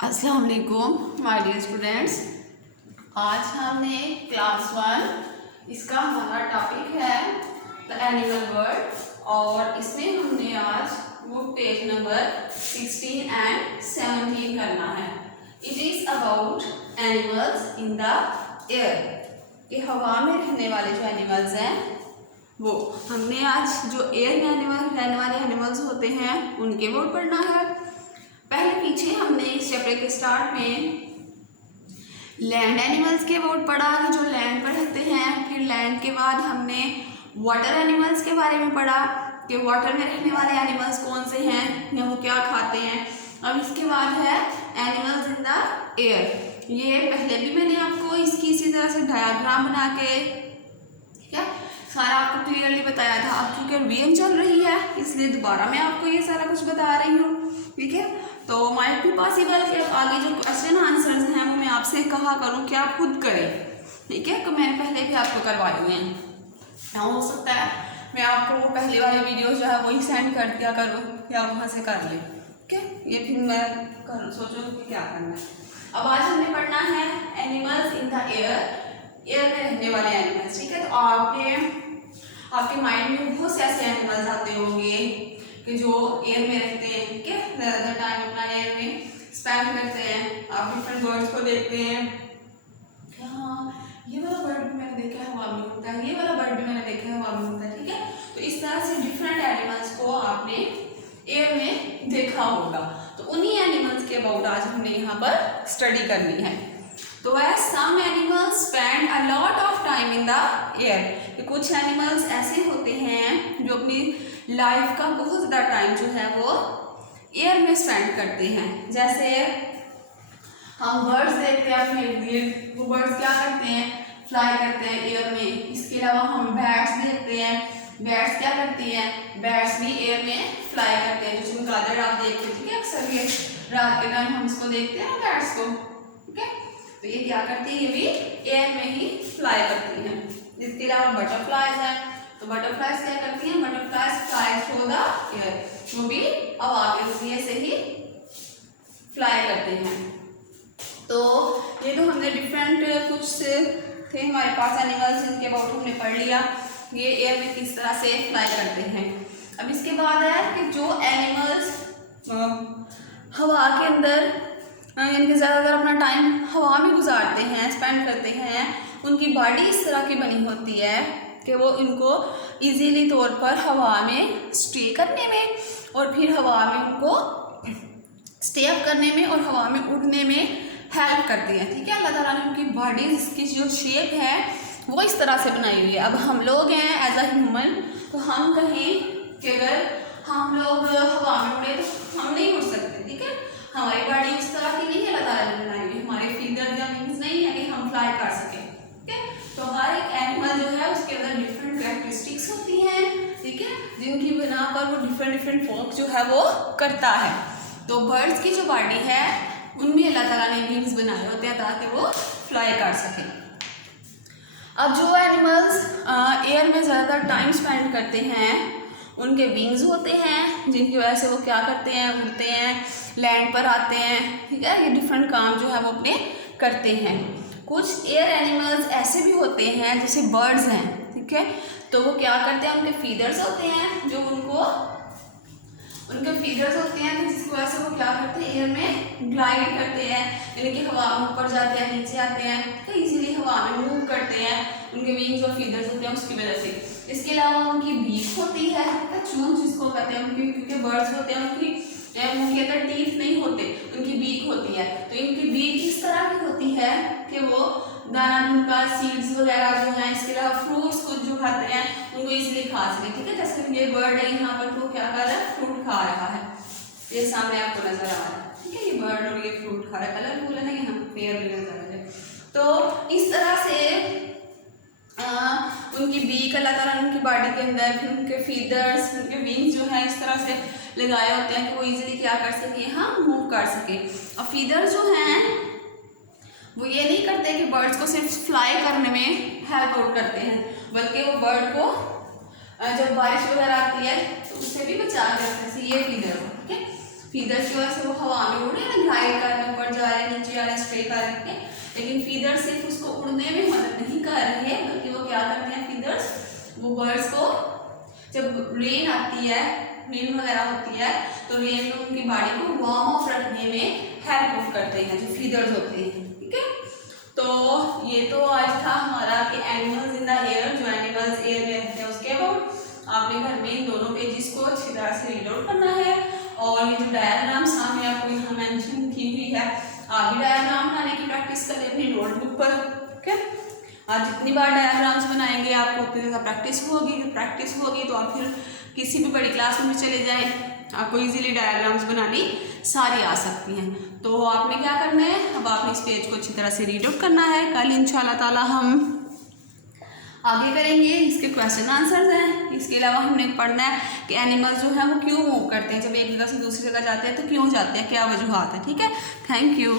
अस्सलाम वालेकुम my dear students. आज हमने क्लास 1 इसका हमारा टॉपिक है द एनिमल वर्ल्ड और इसमें हमने आज बुक पेज नंबर 16 एंड 17 करना है। It is about animals in the air. ये हवा में रहने वाले जो एनिमल्स हैं वो हमने आज जो एयर में रहने वाले एनिमल्स होते हैं उनके वर्ड पढ़ना है। पहले पीछे हमने इस चैप्टर के स्टार्ट में लैंड एनिमल्स के वर्ड पढ़ा कि जो लैंड पर रहते हैं। फिर लैंड के बाद हमने वाटर एनिमल्स के बारे में पढ़ा कि वाटर में रहने वाले एनिमल्स कौन से हैं या वो क्या खाते हैं। अब इसके बाद है एनिमल्स इन द एयर। ये पहले भी मैंने आपको इसकी इसी तरह से डायग्राम बना के ठीक है सारा आपको क्लियरली बताया था। अब क्योंकि रिवीजन चल रही है इसलिए दोबारा मैं आपको ये सारा कुछ बता रही हूँ। ठीक है, तो माइट भी पॉसिबल कि आगे जो क्वेश्चन आंसर्स हैं वो मैं आपसे कहा करूँ कि आप खुद करें। ठीक है, तो मैंने पहले भी आपको करवाए हुए हैं। हो सकता है मैं आपको वो पहले वाले वीडियो जो है वही सेंड कर दिया करूँ या वहाँ से कर ले। ठीक है, ये फिर मैं सोचूँ कि क्या करना है। अब आज हमने पढ़ना है एनिमल्स इन द एयर में रहने वाले एनिमल्स। ठीक है, तो आपके माइंड में बहुत से ऐसे एनिमल्स आते होंगे कि जो एयर में रहते हैं। ठीक है, ज़्यादातर टाइम अपना एयर में स्पेंड करते हैं। आप डिफरेंट बर्ड्स को देखते हैं कि हाँ ये वाला बर्ड भी मैंने देखा है हवा में उड़ता है, ये वाला बर्ड भी मैंने देखा है हवा में उड़ता है। ठीक है, तो इस तरह से डिफरेंट एनिमल्स को आपने एयर में देखा होगा। तो उन्हीं एनिमल्स के अबाउट आज हमने यहाँ पर स्टडी करनी है। तो some animals spend a lot of time in the air. कुछ एनिमल्स ऐसे होते हैं जो अपनी लाइफ का बहुत ज़्यादा टाइम जो है वो एयर में स्पेंड करते हैं। जैसे हम बर्ड्स देखते हैं अपने इर्द-गिर्द, वो बर्ड्स क्या करते हैं, फ्लाई करते हैं एयर में। इसके अलावा हम बैट्स देखते हैं, बैट्स क्या करती हैं, बैट्स भी एयर में फ्लाई करते हैं। जो चमगादड़ आप देखते हैं, ठीक है, अक्सर ये रात के टाइम हम इसको देखते हैं बैट्स को। ठीक है, तो ये क्या करती है, ये भी एयर में ही फ्लाई करती हैं। इसके अलावा बटरफ्लाइज हैं, तो बटरफ्लाइज क्या करती हैं, butterflies fly through the air, वो भी हवा के जरिए से ही फ्लाई करते हैं। तो ये तो हमने डिफरेंट कुछ से थे हमारे पास एनिमल्स, इनके अबाउट हमने पढ़ लिया ये एयर में किस तरह से फ्लाई करते हैं। अब इसके बाद है कि जो एनिमल्स हवा के अंदर यानी कि ज़्यादातर अपना टाइम हवा में गुजारते हैं, स्पेंड करते हैं, उनकी बॉडी इस तरह की बनी होती है कि वो इनको इजीली तौर पर हवा में स्टे करने में और फिर हवा में उनको स्टे अप करने में और हवा में उड़ने में हेल्प करती है। ठीक है, अल्लाह ताला ने उनकी बॉडी की जो शेप है वो इस तरह से बनाई हुई है। अब हम लोग हैं एज अ ह्यूमन, तो हम कहें कि अगर हम लोग हवा में उड़े तो हम नहीं उड़ सकते। ठीक है, हमारी बॉडी उस तरह की नहीं है, अल्लाह ताला ने बनाई हुई। हमारे फिगर या विंग्स नहीं है कि हम फ्लाई कर सकें। ठीक है, तो हर एक एनिमल जो है उसके अंदर डिफरेंट कैरेक्टरिस्टिक्स होती हैं। ठीक है, जिनकी बिना पर वो डिफरेंट वर्क जो है वो करता है। तो बर्ड्स की जो बॉडी है उनमें अल्लाह ताला ने विंग्स बनाए होते हैं ताकि वो फ्लाई कर सकें। अब जो एनिमल्स एयर में ज़्यादातर टाइम स्पेंड करते हैं उनके विंग्स होते हैं, जिनकी वजह से वो क्या करते हैं, उड़ते हैं, लैंड पर आते हैं। ठीक है, ये डिफरेंट काम जो है वो अपने करते हैं। कुछ एयर एनिमल्स ऐसे भी होते हैं जैसे बर्ड्स हैं। ठीक है, तो वो क्या करते हैं, उनके फीदर्स होते हैं जो उनके फीदर्स होते हैं, तो जिसकी वजह से वो क्या करते हैं, एयर में ग्लाइड करते हैं, यानी कि हवा में ऊपर जाते हैं, नीचे आते हैं, तो इजीली हवा में मूव करते हैं उनके विंग्स और फीदर्स होते हैं उसकी वजह से। इसके अलावा उनकी बीक होती है, चोंच जिसको कहते हैं, उनकी क्योंकि बर्ड्स होते हैं उनकी मुंह के अंदर टीथ नहीं होते, उनकी बीक होती है। तो इनकी बीक इस तरह की होती है कि वो दाना उनका सीड्स वगैरह जो है, इसके अलावा फ्रूट्स कुछ जो खाते हैं उनको इजीली खा सके। ठीक है, जैसे ये बर्ड है यहाँ पर तो क्या कर रहा है, फ्रूट खा रहा है, ये सामने आपको नजर आ रहा है। ठीक है, ये बर्ड और ये फ्रूट खा रहा है, कलरफुल है ना, यहाँ क्लियरली नजर आ रहा है। तो इस तरह से उनकी बीक अल्लाह ताला ने उनकी बॉडी के अंदर, फिर उनके फीदर्स, उनके विंग्स जो है इस तरह से लगाए होते हैं कि वो इजीली क्या कर सके, हाँ मूव कर सके। और फीदर्स जो हैं वो ये नहीं करते कि बर्ड्स को सिर्फ फ्लाई करने में हेल्प आउट करते हैं, बल्कि वो बर्ड को जब बारिश वगैरह आती है तो उससे भी बचा करते हैं। ये फीदर हो, ठीक है, फीदर की वजह से वो हवा में उड़े ना, ग्लाइड करने ऊपर देखा है, लेकिन फीदर्स सिर्फ उसको उड़ने में मदद नहीं कर रहे हैं, बल्कि वो क्या करते हैं फीदर्स, वो बर्ड्स को जब रेन आती है, रेन वगैरह होती है, तो रेन में उनकी बॉडी को वार्म ऑफ रखने में हेल्प करते हैं, जो फीदर्स होते हैं। ठीक है, तो ये तो आज था हमारा कि एनिमल्स इन द एयर, जो एनिमल्स एयर में रहते हैं उसके अबाउट। आपने घर में इन दोनों पेजेस को अच्छी तरह से रीड आउट करना है, और ये जो डायग्राम्स हमने आपको यहाँ मेंशन की हुई है, आप भी डायग्राम बनाने की प्रैक्टिस करें अपनी नोटबुक पर। ओके, आप जितनी बार डायग्राम्स बनाएंगे आपको उतनी ज़्यादा प्रैक्टिस होगी तो आप फिर किसी भी बड़ी क्लास में चले जाएं, आपको इजीली डायग्राम्स बनानी सारी आ सकती हैं। तो आपने क्या करना है, अब आपने इस पेज को अच्छी तरह से रीड आउट करना है। कल इंशाल्लाह ताला हम आगे करेंगे, इसके क्वेश्चन आंसर्स हैं। इसके अलावा हमने पढ़ना है कि एनिमल्स जो है वो क्यों मूव करते हैं, जब एक जगह से दूसरी जगह जाते हैं तो क्यों जाते हैं, क्या वजूहात है। ठीक है, थैंक यू।